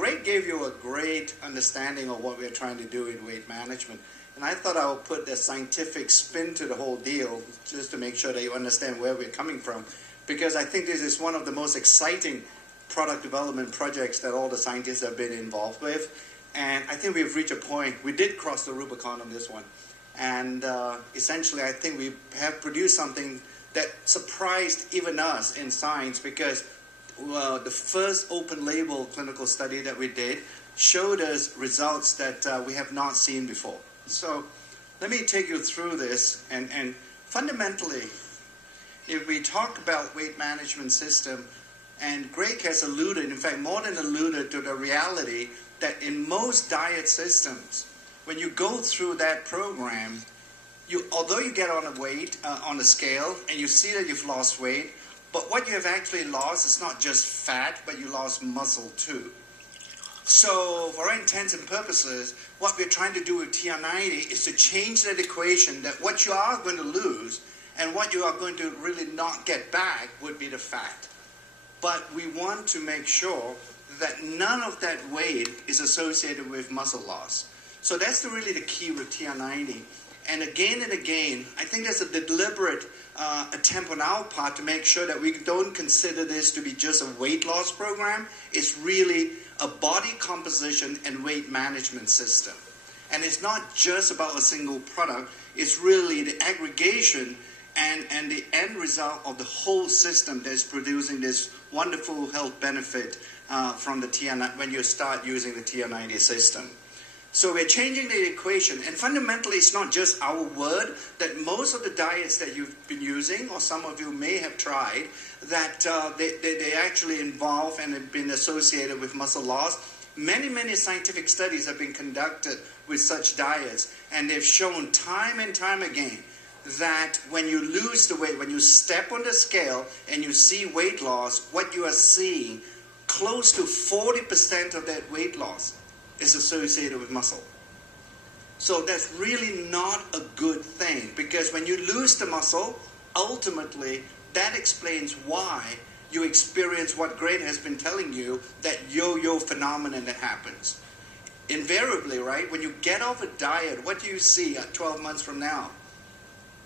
Greg gave you a great understanding of what we're trying to do in weight management. And I thought I would put a scientific spin to the whole deal just to make sure that you understand where we're coming from. Because I think this is one of the most exciting product development projects that all the scientists have been involved with. And I think we've reached a point, we did cross the Rubicon on this one. And essentially I think we have produced something that surprised even us in science, because the first open label clinical study that we did showed us results that we have not seen before. So let me take you through this, and fundamentally, if we talk about weight management system, and Greg has alluded, in fact more than alluded, to the reality that in most diet systems, when you go through that program, although you get on a weight, on a scale, and you see that you've lost weight, but what you have actually lost is not just fat, but you lost muscle too. So for all intents and purposes, what we're trying to do with TR90 is to change that equation, that what you are going to lose and what you are going to really not get back would be the fat. But we want to make sure that none of that weight is associated with muscle loss. So that's really the key with TR90. And again, I think there's a deliberate attempt on our part to make sure that we don't consider this to be just a weight loss program. It's really a body composition and weight management system. And it's not just about a single product. It's really the aggregation and the end result of the whole system that's producing this wonderful health benefit from the TR90 when you start using the TR90 system. So we're changing the equation, and fundamentally it's not just our word, that most of the diets that you've been using, or some of you may have tried, that they actually involve and have been associated with muscle loss. Many scientific studies have been conducted with such diets, and they've shown time and time again that when you lose the weight, when you step on the scale and you see weight loss, what you are seeing, close to 40% of that weight loss is associated with muscle. So that's really not a good thing, because when you lose the muscle, ultimately that explains why you experience what Greg has been telling you, that yo-yo phenomenon that happens. Invariably, right, when you get off a diet, what do you see at 12 months from now?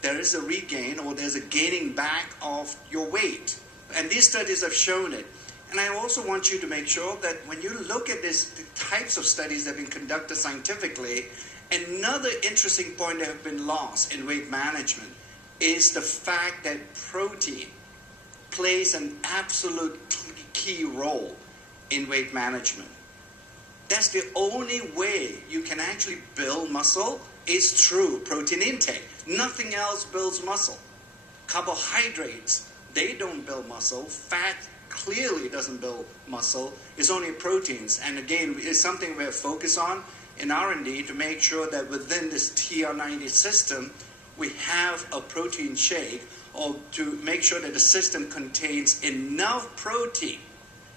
There is a regain, or there's a gaining back of your weight. And these studies have shown it. And I also want you to make sure that when you look at the types of studies that have been conducted scientifically, another interesting point that has been lost in weight management is the fact that protein plays an absolute key role in weight management. That's the only way you can actually build muscle is through protein intake. Nothing else builds muscle. Carbohydrates, they don't build muscle. Fat clearly doesn't build muscle. It's only proteins. And again, it's something we're focused on in R&D to make sure that within this TR90 system, we have a protein shake, or to make sure that the system contains enough protein.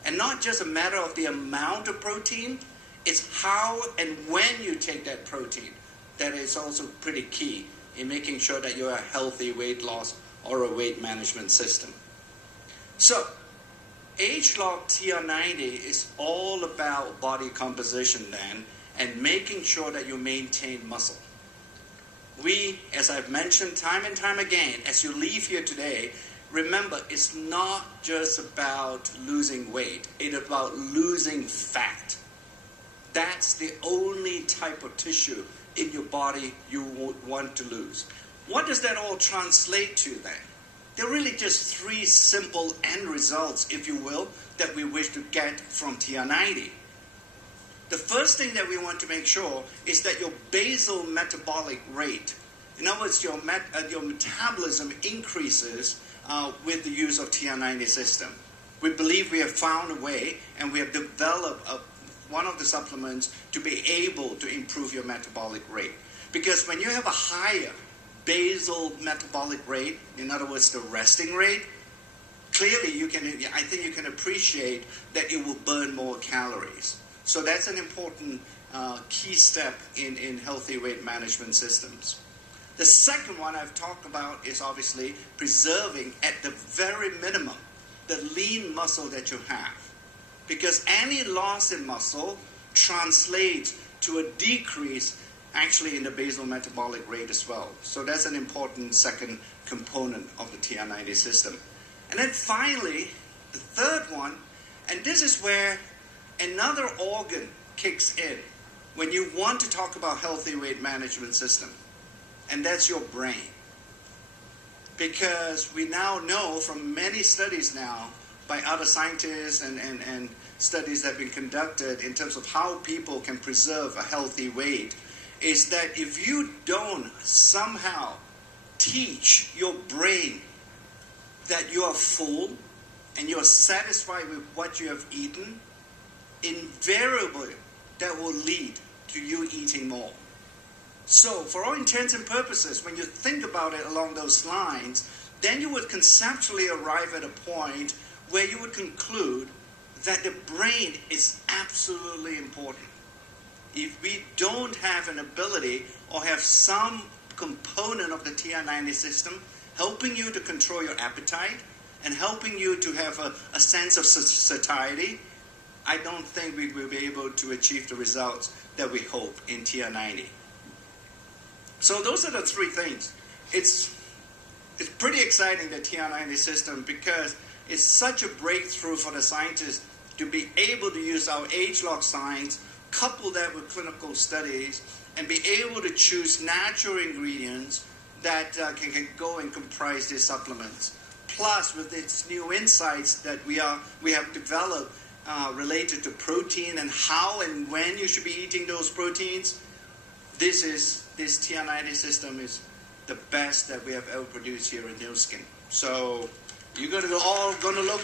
And not just a matter of the amount of protein, it's how and when you take that protein that is also pretty key in making sure that you're a healthy weight loss or a weight management system. So, Age-lock TR90 is all about body composition then, and making sure that you maintain muscle. We, as I've mentioned time and time again, as you leave here today, remember it's not just about losing weight, it's about losing fat. That's the only type of tissue in your body you would want to lose. What does that all translate to then? There are really just three simple end results, if you will, that we wish to get from TR90. The first thing that we want to make sure is that your basal metabolic rate, in other words, your metabolism increases with the use of TR90 system. We believe we have found a way, and we have developed one of the supplements to be able to improve your metabolic rate. Because when you have a higher basal metabolic rate, in other words, the resting rate, clearly I think you can appreciate that it will burn more calories. So that's an important key step in healthy weight management systems. The second one I've talked about is obviously preserving at the very minimum the lean muscle that you have. because any loss in muscle translates to a decrease actually in the basal metabolic rate as well. So that's an important second component of the TR90 system. And then finally, the third one, and this is where another organ kicks in when you want to talk about healthy weight management system, and that's your brain. Because we now know from many studies now by other scientists and studies that have been conducted in terms of how people can preserve a healthy weight, is that if you don't somehow teach your brain that you are full and you are satisfied with what you have eaten, invariably that will lead to you eating more. So for all intents and purposes, when you think about it along those lines, then you would conceptually arrive at a point where you would conclude that the brain is absolutely important. If we don't have an ability or have some component of the TR90 system helping you to control your appetite and helping you to have a sense of satiety, I don't think we will be able to achieve the results that we hope in TR90. So those are the three things. It's pretty exciting, the TR90 system, because it's such a breakthrough for the scientists to be able to use our age-log science, couple that with clinical studies, and be able to choose natural ingredients that can go and comprise these supplements. Plus, with its new insights that we have developed related to protein and how and when you should be eating those proteins, this TR90 system is the best that we have ever produced here in Nu Skin. So you're all going to look